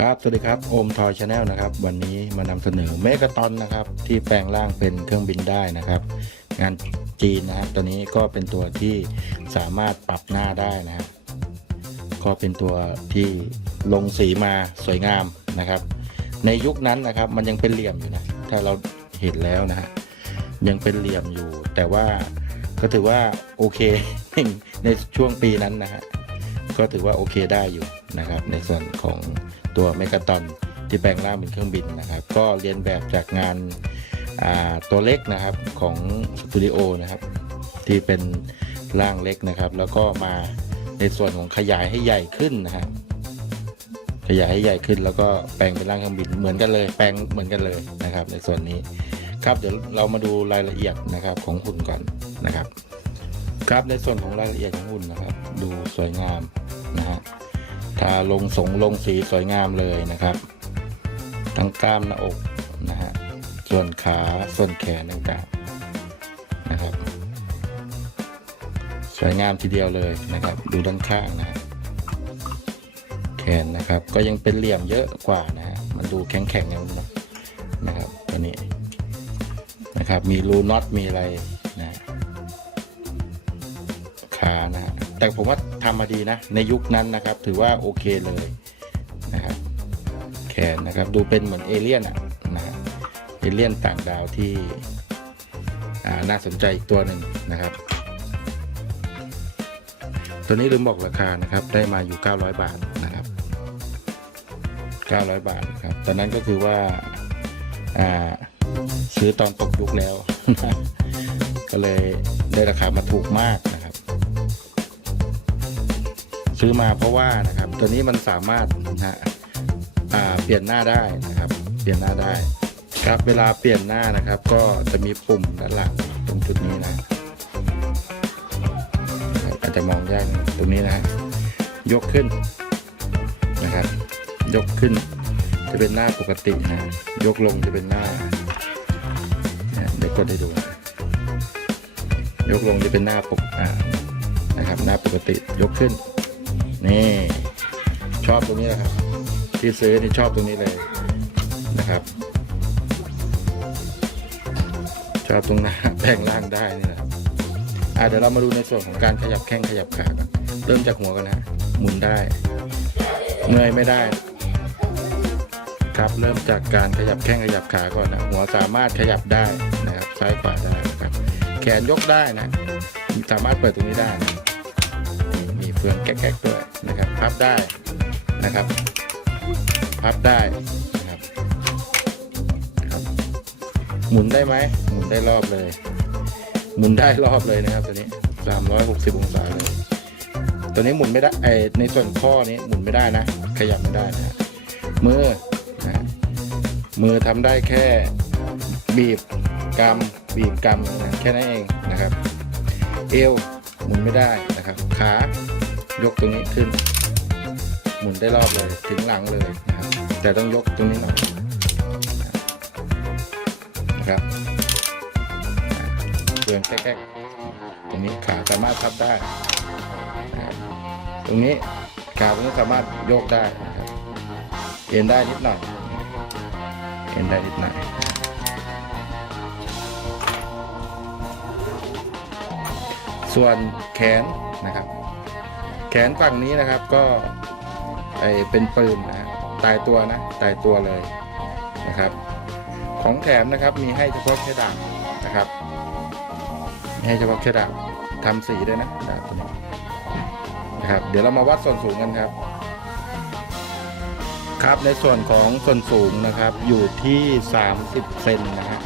ครับ สวัสดีครับโอมทอยชาแนลนะครับ วันนี้มานำเสนอเมกะตอนนะครับ ที่แปลงร่างเป็นเครื่องบินได้นะครับ งานจีนนะครับ ตัวนี้ก็เป็นตัวที่สามารถปรับหน้าได้นะครับ ก็เป็นตัวที่ลงสีมาสวยงามนะครับ ในยุคนั้นนะครับ มันยังเป็นเหลี่ยมอยู่นะ ถ้าเราเห็นแล้วนะฮะยังเป็นเหลี่ยมอยู่ แต่ว่าก็ถือว่าโอเคในช่วงปีนั้นนะฮะก็ถือว่าโอเคได้อยู่นะครับ ในส่วนของ ตัวเมกาตอนที่แปลงร่างเป็นเครื่องบินนะครับ ก็เรียนแบบจากงานตัวเล็กนะครับของสตูดิโอนะครับที่เป็นร่างเล็กนะครับ แล้วก็มาในส่วนของขยายให้ใหญ่ขึ้นนะครับขยายให้ใหญ่ขึ้นแล้วก็แปลงเป็นร่างเครื่องบินเหมือนกันเลย แปลงเหมือนกันเลยนะครับ ในส่วนนี้ครับเดี๋ยวเรามาดูรายละเอียดนะครับของหุ่นก่อนนะครับ ครับในส่วนของรายละเอียดของหุ่นนะครับ ดูสวยงามนะฮะ ทาลงสงลงสีสวยงามเลยนะครับ ทั้งกล้ามหน้าอกนะฮะส่วนขาส่วนแขนต่างๆนะครับ สวยงามทีเดียวเลยนะครับ ดูด้านข้างนะฮะแขนนะครับ ก็ยังเป็นเหลี่ยมเยอะกว่านะฮะมันดูแข็งแข็งๆนะนะนะครับตัวนี้นะครับ มีรูน็อตมีอะไรนะขานะฮะแต่ผมว่า ทำมาดีนะ ในยุคนั้นนะครับ ถือว่าโอเคเลยนะครับ แขนนะครับดูเป็นเหมือนเอเลี่ยนอะนะเอเลี่ยนต่างดาวที่น่าสนใจอีกตัวหนึ่งนะครับ ตัวนี้ลืมบอกราคานะครับ ได้มาอยู่ 900 บาทนะครับ 900 บาทครับ ตอนนั้นก็คือว่าซื้อตอนตกยุคแล้ว ก็เลยได้ราคามาถูกมากน ซื้อมาเพราะว่านะครับ ตัวนี้มันสามารถนะฮะเปลี่ยนหน้าได้นะครับ เปลี่ยนหน้าได้ ครับเวลาเปลี่ยนหน้านะครับ ก็จะมีปุ่มด้านหลังตรงจุดนี้นะอาจจะมองยากตรงนี้นะฮะยกขึ้นนะครับ ยกขึ้นจะเป็นหน้าปกตินะยกลงจะเป็นหน้าเนี่ยเดี๋ยวกดให้ดูนะยกลงจะเป็นหน้าปกอ่านะครับ หน้าปกติยกขึ้น นี่ ชอบตรงนี้แหละครับ ที่ซื้อนี่ชอบตรงนี้เลยนะครับ ชอบตรงหน้าแปลงร่างได้นี่นะครับอ่าเดี๋ยวเรามาดูในส่วนของการขยับแข้งขยับขาเริ่มจากหัวกันนะหมุนได้เมื่อยไม่ได้ครับเริ่มจากการขยับแข้งขยับขาก่อนนะหัวสามารถขยับได้นะครับซ้ายขวาได้นะครับ แขนยกได้นะ สามารถเปิดตรงนี้ได้นะนี่มีเฟืองแก๊กๆด้วย พับได้นะครับ พับได้นะครับครับ หมุนได้ไหมหมุนได้รอบเลย หมุนได้รอบเลยนะครับตัวนี้360องศาเลยตัวนี้หมุนไม่ได้ไอในส่วนข้อนี้หมุนไม่ได้นะ ขยับไม่ได้นะมือนะมือทำได้แค่บีบกำบีบกำนะแค่นั้นเองนะครับ เอวหมุนไม่ได้นะครับ ขายกตรงนี้ขึ้น มุนได้รอบเลยถึงหลังเลยนะครับแต่ต้องยกตรงนี้หน่อยนะครับเดินแก๊กๆตรงนี้ขาสามารถพับได้ ตรงนี้ขาตรงนี้สามารถยกได้นะครับเอ็นได้นิดหน่อยเอ็นได้นิดหน่อยส่วนแขนนะครับ แขนฝั่งนี้นะครับก็ ไอเป็นปืนนะตายตัวนะตายตัวเลยนะครับ ของแถมนะครับมีให้เฉพาะแค่ดาบนะครับให้เฉพาะแค่ดาบทำสีด้วยนะดาบตัวนี้นะครับ เดี๋ยวเรามาวัดส่วนสูงกันครับ ครับในส่วนของส่วนสูงนะครับอยู่ที่ 30เซนนะฮะ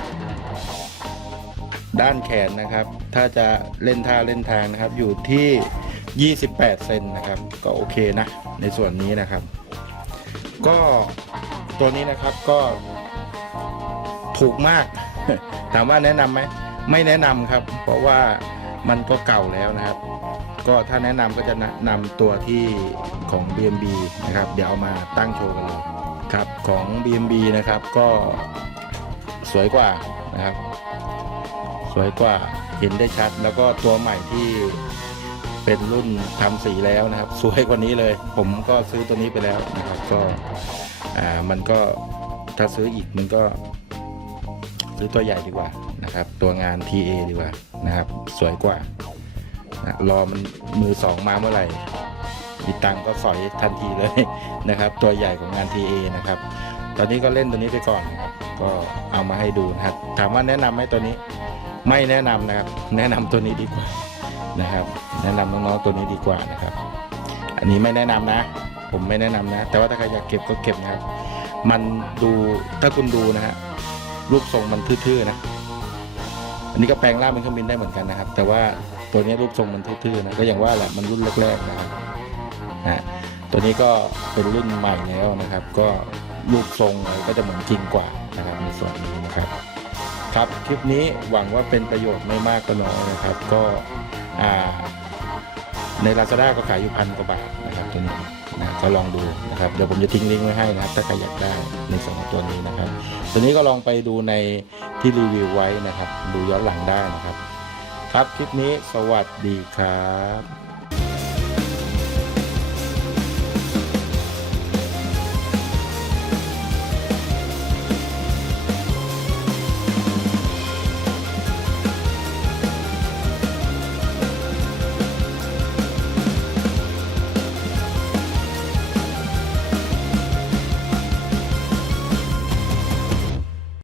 ด้านแขนนะครับ ถ้าจะเล่นท่าเล่นทางนะครับอยู่ที่ 28 เซนนะครับ ก็โอเคนะ ในส่วนนี้นะครับ ก็ตัวนี้นะครับก็ถูกมาก ถามว่าแนะนำไหมไม่แนะนำครับ เพราะว่ามันก็เก่าแล้วนะครับ ก็ถ้าแนะนำก็จะแนะนำตัวที่ของ BMB นะครับ เดี๋ยวเอามาตั้งโชว์กันเลยครับของ BMB นะครับก็สวยกว่านะครับ สวยกว่าเห็นได้ชัด แล้วก็ตัวใหม่ที่ เป็นรุ่นทำสีแล้วนะครับ สวยกว่านี้เลย ผมก็ซื้อตัวนี้ไปแล้วนะครับ ก็อ่ามันก็ถ้าซื้ออีกมันก็ ซื้อตัวใหญ่ดีกว่านะครับ ตัวงาน TA ดีกว่านะครับ สวยกว่านะรอมันมือสองมาเมื่อไหร่มีตังก็สอยทันทีเลยนะครับ ตัวใหญ่ของงาน TA นะครับ ตอนนี้ก็เล่นตัวนี้ไปก่อนนะครับ ก็เอามาให้ดูนะครับ ถามว่าแนะนำไหมตัวนี้ ไม่แนะนำนะครับ แนะนำตัวนี้ดีกว่า นะครับ แนะนำน้องๆตัวนี้ดีกว่านะครับ อันนี้ไม่แนะนำนะ ผมไม่แนะนำนะ แต่ว่าถ้าใครอยากเก็บก็เก็บนะครับ มันดูถ้าคุณดูนะฮะรูปทรงมันทื่อๆนะ อันนี้ก็แปลงร่างเป็นเครื่องบินได้เหมือนกันนะครับ แต่ว่าตัวนี้รูปทรงมันทื่อๆนะก็อย่างว่าแหละมันรุ่นแรกๆนะครับนะตัวนี้ก็เป็นรุ่นใหม่แล้วนะครับ ก็รูปทรงอะไรก็จะเหมือนจริงกว่านะครับในส่วนนี้นะครับ ครับคลิปนี้หวังว่าเป็นประโยชน์ไม่มากก็น้อยนะครับ ก็ ใน Lazada ก็ขายอยู่พันกว่าบาทนะครับตัวนี้นะก็ลองดูนะครับเดี๋ยวผมจะทิ้งลิงก์ไว้ให้นะครับ ถ้าใครอยากได้ในสองตัวนี้นะครับ ตัวนี้ก็ลองไปดูในที่รีวิวไว้นะครับ ดูย้อนหลังได้นะครับ ครับคลิปนี้สวัสดีครับ